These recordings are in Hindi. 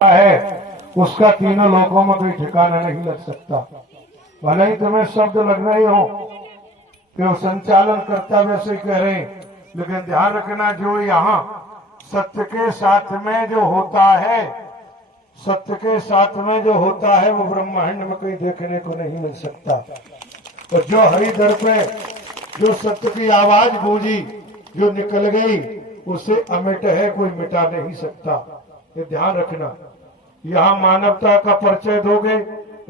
है उसका तीनों लोकों में कोई ठिकाना नहीं लग सकता। भले ही तुम्हें शब्द लग रहे हो कि वो संचालन करता वैसे कह रहे हैं, लेकिन ध्यान रखना जो यहाँ सत्य के साथ में जो होता है, सत्य के साथ में जो होता है वो ब्रह्मांड में कहीं देखने को नहीं मिल सकता। और जो हरिदर पे जो सत्य की आवाज गूंजी जो निकल गई उसे अमिट है, कोई मिटा नहीं सकता। ये ध्यान रखना। यहाँ मानवता का परिचय दोगे,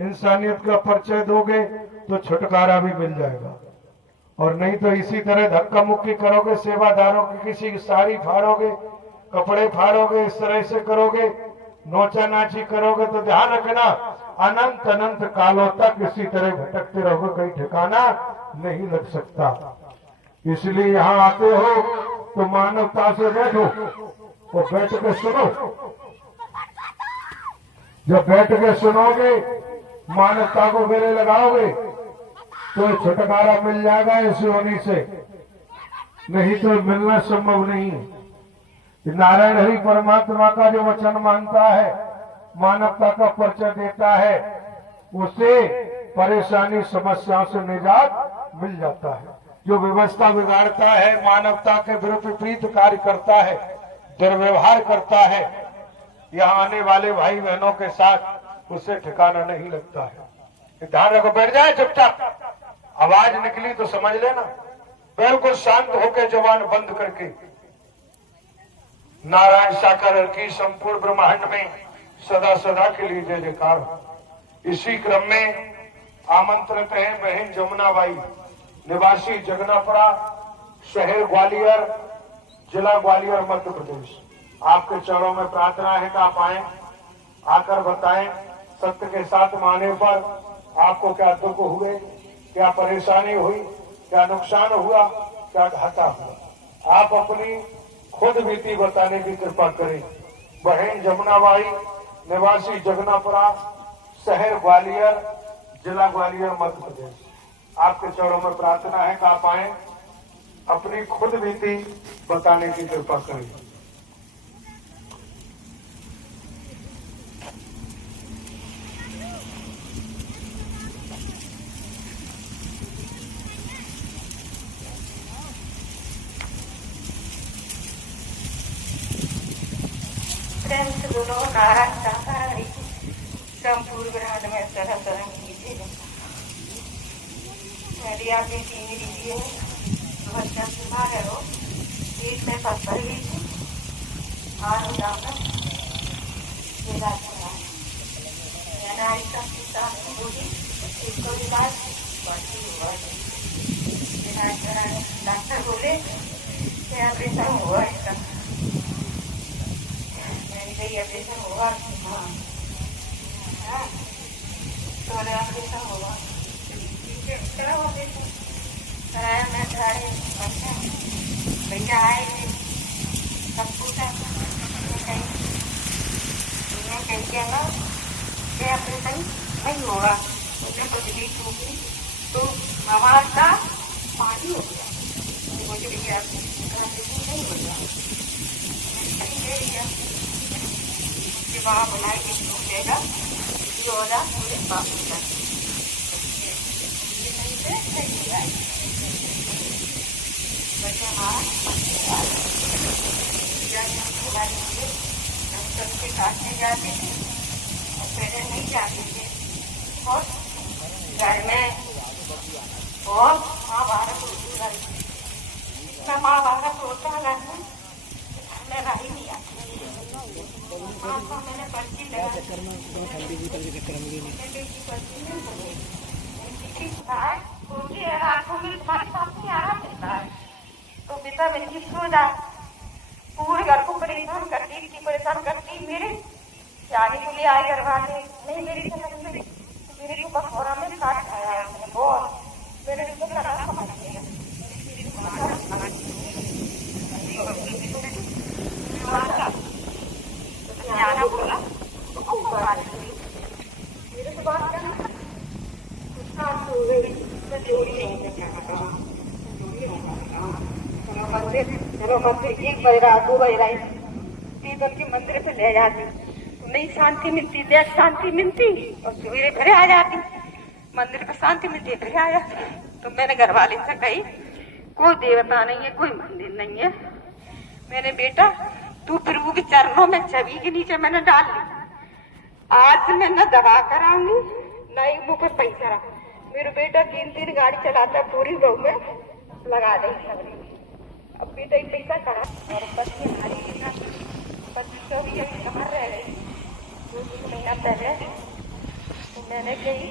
इंसानियत का परिचय दोगे तो छुटकारा भी मिल जाएगा, और नहीं तो इसी तरह धक्का मुक्की करोगे, सेवादारों की किसी की साड़ी फाड़ोगे, कपड़े फाड़ोगे, इस तरह से करोगे, नोचा नाची करोगे तो ध्यान रखना अनंत अनंत कालों तक इसी तरह भटकते रहोगे, कहीं ठिकाना नहीं लग सकता। इसलिए यहाँ आते हो तो मानवता से बैठो और बैठ के सुनो। जब बैठ के सुनोगे, मानवता को गले लगाओगे तो छुटकारा मिल जाएगा इस योनि से, नहीं तो मिलना संभव नहीं है। नारायण हरि परमात्मा का जो वचन मानता है, मानवता का परिचय देता है, उसे परेशानी समस्याओं से निजात मिल जाता है। जो व्यवस्था बिगाड़ता है, मानवता के विरुद्ध विपरीत कार्य करता है, दुर्व्यवहार करता है, यहाँ आने वाले भाई बहनों के साथ उसे ठिकाना नहीं लगता है। ध्यान रखो, बैठ जाए चुपचाप। आवाज निकली तो समझ लेना, बिल्कुल शांत होकर जबान बंद करके। नारायण साकार की संपूर्ण ब्रह्मांड में सदा सदा के लिए जय जयकार। इसी क्रम में आमंत्रित है बहन जमुनाबाई, निवासी जगनापुरा, शहर ग्वालियर, जिला ग्वालियर, मध्य प्रदेश। आपके चरणों में प्रार्थना है कि आप आए, आकर बताएं सत्य के साथ माने पर आपको क्या दुख हुए, क्या परेशानी हुई, क्या नुकसान हुआ, क्या घाटा हुआ। आप अपनी खुद बीती बताने की कृपा करें। बहन जमुनाबाई, निवासी जगनापुरा, शहर ग्वालियर, जिला ग्वालियर, मध्य प्रदेश। आपके चरणों में प्रार्थना है कि आप आए, अपनी खुद बीती बताने की कृपा करें। प्रेम से बोलो नारायण साकार संपूर्ण ब्रह्मांड में तरह तरह कीजिए। मेरी आप बेटी मेरी जी है, बच्चा सुधार है, वो पेट में पत्थर भी थी और जाकर मेरा नारी का पिता बोली इसको भी बात बढ़ती हुआ। डॉक्टर बोले क्या ऑपरेशन हुआ इसका, ऑपरेशन होगा। हाँ तो ऑपरेशन होगा, कराओ ऑपरेशन। कराया मैं कराए भैया आए थे, सब पूछा कह दिया ना ये ऑपरेशन नहीं होगा। मुझे तो तकलीफ होगी तो हमारा का पानी हो गया, मुझे भैया ऑपरेशन नहीं होगा। वहाँ बनाए कि देगा जो होगा पूरे पास होगा। बच्चे हाँ हम सबके काटने जाते थे और पहले नहीं जाते थे, और घर में और महाभारत होती है। इतना महाभारत होता है घर में रही नहीं आती। मैंने पर्ची लगा आंखों में तुम्हारे सामने आराम मिलता है तो पिता मेरी सो जा, पूरे घर को परेशान करती मेरे जाने के लिए आए घर वाले नहीं, मेरे को बखोरा में काट खाया बहुत, मेरे को समझ लिया। आना बोला मेरे से बात करना चलो मंदिर एक बज रहा 2 बज रहा, पीतल के मंदिर पे ले जाती नहीं शांति मिलती, देख शांति मिलती और सवेरे फिर आ जाती, मंदिर पर शांति मिलती फिर आ जाती। तो मैंने घर वाले से कही कोई देवता नहीं है, कोई मंदिर नहीं है। मेरे बेटा तू प्रभु के चरणों में छवि के नीचे मैंने डाल ली। आज से मैं न दवा कराऊंगी न ही मुँह पे पैसा रहा। मेरे बेटा 3 गाड़ी चलाता पूरी बहू में लगा दे सबने। अब बेटा एक पैसा करा और पत्नी हमारी के साथ 2500 भी अभी कहाँ रह गई 2 महीना पहले। तो मैंने कही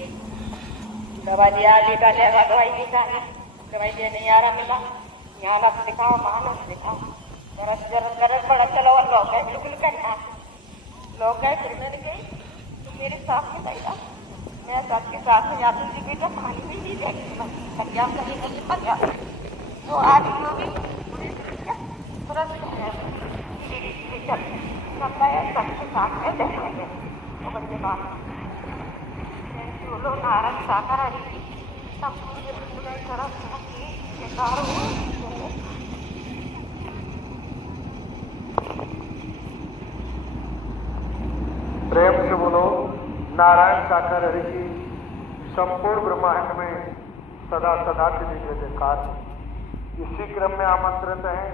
दवा लिया, बेटा लेगा दवाई निकाली, दवाई लिया नहीं आ रहा मिला, यहाँ अब दिखाओ वहाँ दिखाओ, गरज बड़ा चलो और लोग गए बिल्कुल करना लोग गए। फिर मैंने कही तो मेरे साथ में बैठा, मैं सबके साथ में जाती थी, बेटा पानी भी नहीं जाती तो आज जो भी तुरंत सबके साथ में देखेंगे। बच्चे बात बोलो नारायण साकार हरी संपूर्ण तरफ प्रेम से बोलो नारायण साकार हरि की संपूर्ण ब्रह्मांड में सदा सदा के लिए जयकार। इसी क्रम में आमंत्रित हैं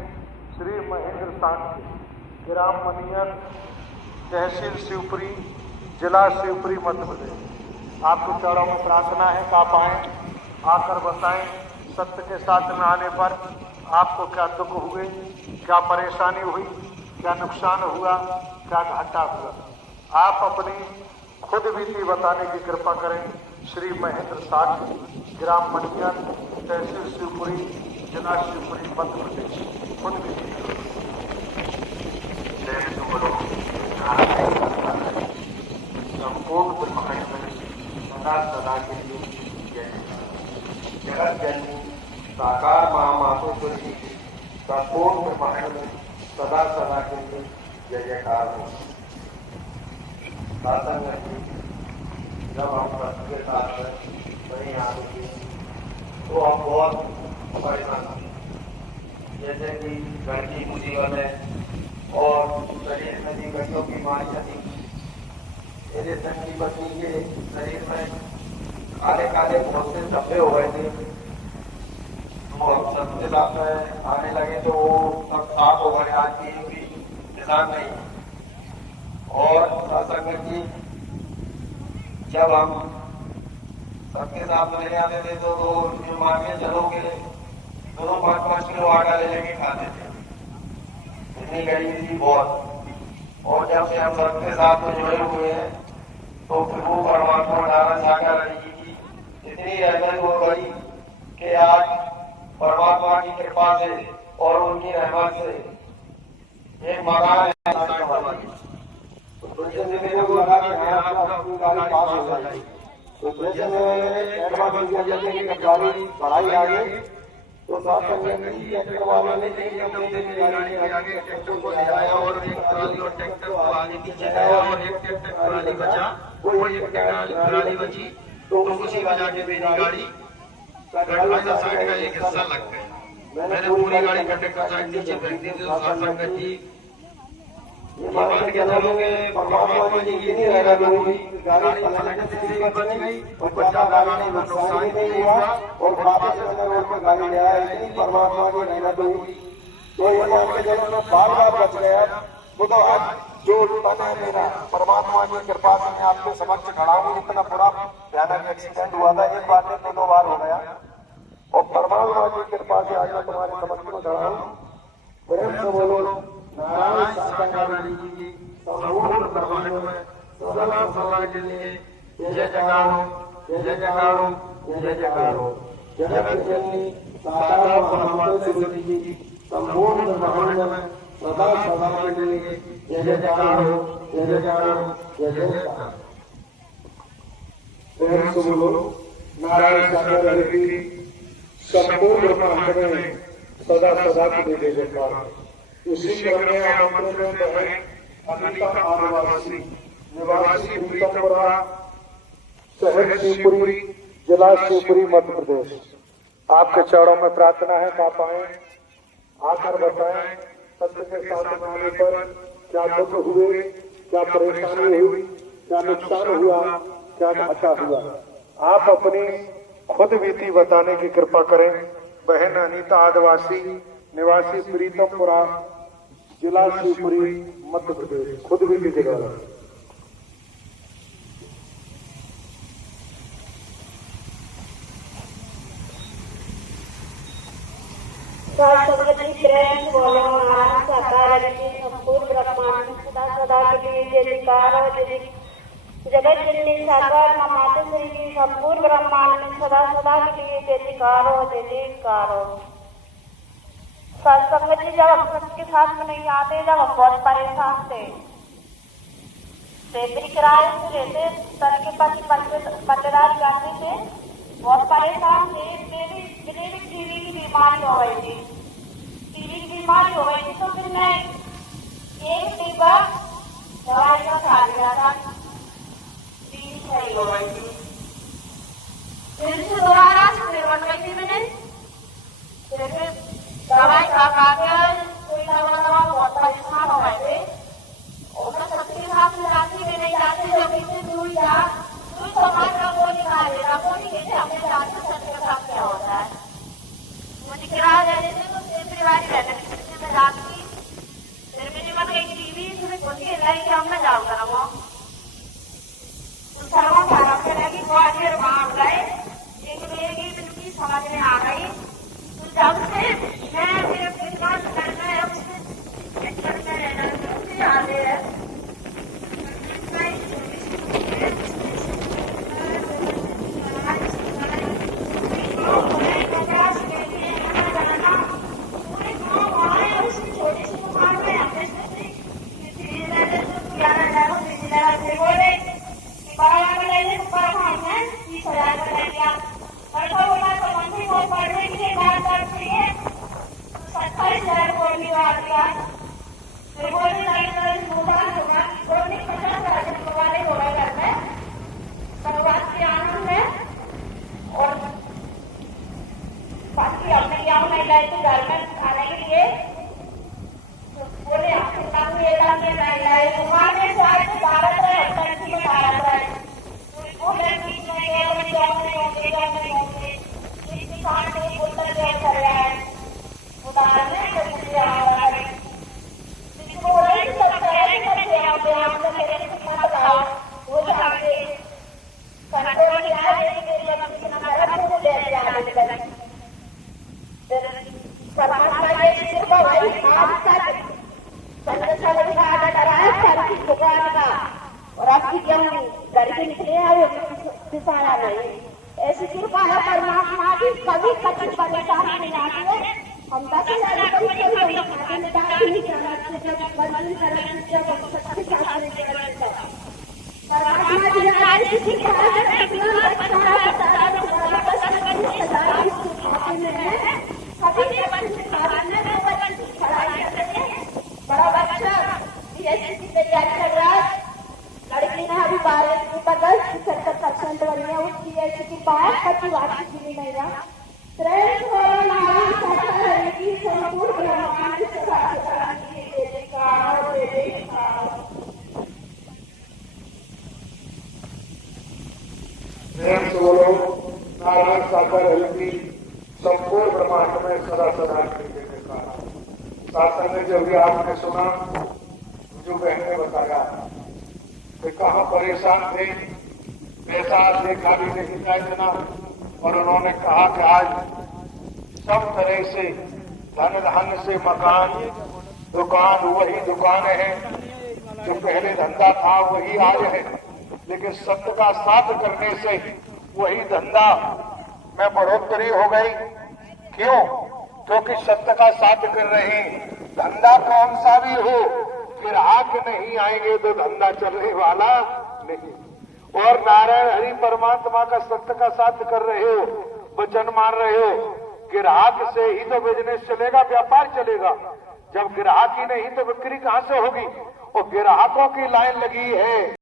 श्री महेंद्र शांति, ग्राम मनियर, तहसील शिवपुरी, जिला शिवपुरी, मध्य प्रदेश। आपके चरणों में प्रार्थना है कि आप आए, आकर बताएं सत्य के साथ में आने पर आपको क्या दुख हुए, क्या परेशानी हुई, क्या नुकसान हुआ, क्या घाटा हुआ। आप अपनी खुद बीती बताने की कृपा करें। श्री महेंद्र साठ, ग्राम मनियर, तहसील शिवपुरी, जिला शिवपुरी, मध्य प्रदेश। खुद बीती संपूर्ण ब्रह्मांड में सदा सदा के लिए जगत जननी साकार महामातोश्वरी जी की संपूर्ण ब्रह्मांड में सदा सदा के लिए जय जयकार हो। जब हम सत्य के साथ वहीं आएंगे तो हम बहुत परेशान हैं, जैसे कि घर की मुसीबत है और शरीर में भी कईयों की बीमारियां थी। मेरे संग की पत्नी के शरीर में काले काले बहुत से धब्बे हो गए थे। तो हम सत्य के साथ में आने लगे तो वो सब साफ हो गए, आज की भी निशान नहीं। और सत्संग जी जब हम सबके साथ में नहीं आते थे तो बीमारियां जलों के 2-5 किलो आटा ले लेके खाते थे, इतनी गरीबी थी बहुत। और जब से हम सबके साथ में जुड़े हुए हैं तो फिर वो परमात्मा नारायण साकार हरि जी की इतनी रहमत हो गई कि आज परमात्मा की कृपा से और उनकी रहमत से एक मकान है। तो जैसे मेरे को लगा कि आपकी गाड़ी पास हो जाएगी, तो जैसे एडवांस गाड़ी बढ़ाई आगे तो साथ ट्रैक्टर वालों ने गाड़ी ट्रैक्टर को ले आया और एक ट्राली और ट्रैक्टर को आगे पीछे आया और एक ट्रैक्टर ट्राली बचा, वो एक ट्राली बची तो उसी बजा के मेरी गाड़ी कंडक्टर साइड का एक हिस्सा लग गया। मैंने पूरी गाड़ी कंडक्टर साइड नीचे फेंक दी थी। सत्संग जी ये बात के चलोगे परमात्मा जी की नहीं रहना लोगी, गाड़ी पलटने से बच गई और ज्यादा गाड़ी में नुकसान नहीं हुआ और वापस अगर रोड पर गाड़ी ले आया, इतनी परमात्मा की रहना लोगी। तो ये मान के चलो मैं बार बच गया। वो तो आज जो तन है मेरा परमात्मा की कृपा से मैं आपके समक्ष खड़ा हूँ। इतना बड़ा भयानक एक्सीडेंट हुआ था, एक बार में 2 बार हो गया और परमात्मा की कृपा से आज मैं तुम्हारे समक्ष में खड़ा हूँ। प्रेम से बोलो नारायण साकार हरि जी की संपूर्ण ब्रह्मांड में सदा सदा के लिए जय जयकार हो, जय जयकार हो, जय जयकार हो। जगत जननी साकार महामातोश्वरी जी की संपूर्ण ब्रह्मांड में सदा सदा के लिए जय जयकार हो, जय जयकार हो, जय जयकार। प्रेम से बोलो नारायण साकार हरि जी संपूर्ण ब्रह्मांड में सदा सदा के लिए जय जयकार। उसी क्रम में आमंत्रित है अनिता आदिवासी, निवासी प्रीतमपुरा, शहर शिवपुरी, जिला शिवपुरी, मध्य प्रदेश। आपके चरणों में प्रार्थना है कि आप आए, आकर बताएं सत्य के साथ आने पर क्या दुख हुए, क्या परेशानी हुई, क्या नुकसान हुआ, क्या घाटा हुआ, आप अपनी खुद बीती बताने की कृपा करें। बहन अनीता आदिवासी निवासी प्रीतमपुरा जिला शिवपुरी मध्य प्रदेश, खुद बीती जगह। प्रेम बोलो महाराज साकार संपूर्ण ब्रह्मांड सदा सदा के लिए जयकार जगत जननी साकार माता श्री की संपूर्ण ब्रह्मांड में सदा सदा के लिए जयकार हो। सत्संग जी जब हम के साथ में नहीं आते, जब हम बहुत परेशान थे, बेबरी किराए से रहते सर के पट्टेदार जाते थे, बहुत परेशान थे। मेरी टीवी की बीमारी हो गई थी, तो फिर मैं एक टीका दवाई का खा लिया था, टीवी सही हो गई थी। फिर से दोबारा बन गई थी मैंने, फिर दवाई खा कर कोई दवा बहुत परेशान हो गए थे। और मैं सबके साथ में जाती भी नहीं जाती, जब इसे दूर जा तो समाज का कोई निकालेगा, कोई कैसे अपने जाते सबके साथ क्या होता है। मुझे किराया देने से तो परिवार रहने में जाती, फिर मेरी मन गई टीवी इसमें कुछ के लाई हम मैं जाऊँ करूँगा सर्वों खाना करेगी बहुत देर वहाँ गए, एक मेरी बिल्कुल समझ में आ गई। तो जब से मैं फिर अपने करना है उससे रहना आते हैं और आपकी क्या घर के निकले दिखाया नहीं। ऐसी कृपा है परमात्मा की, कभी कभी परेशान नहीं आती है। हम 10,000 बड़ा बच्चा तैयारी कर रहा है, लड़की ने अभी 12% बनी है, उसकी ऐसी की बात पति वापसी भी नहीं रहा। प्रेम से बोलो नारायण सागर हल्की संपूर्ण ब्रह्मांड में सदा सदा शासन में जब भी आपने सुना, जो बहन ने बताया कि कहाँ परेशान थे, पैसा देखा भी नहीं था इतना, और उन्होंने कहा कि आज सब तरह से धन से मकान दुकान वही दुकान है, जो पहले धंधा था वही आज है, लेकिन सत्य का साथ करने से वही धंधा में बढ़ोतरी हो गई। क्यों? क्योंकि सत्य का साथ कर रहे हैं। धंधा कौन सा भी हो, ग्राहक नहीं आएंगे तो धंधा चलने वाला नहीं। और नारायण हरि परमात्मा का सत्य का साथ कर रहे हो, वचन मान रहे हो, ग्राहक से ही तो बिजनेस चलेगा, व्यापार चलेगा। जब ग्राहक ही नहीं तो बिक्री कहां से होगी? और ग्राहकों की लाइन लगी है।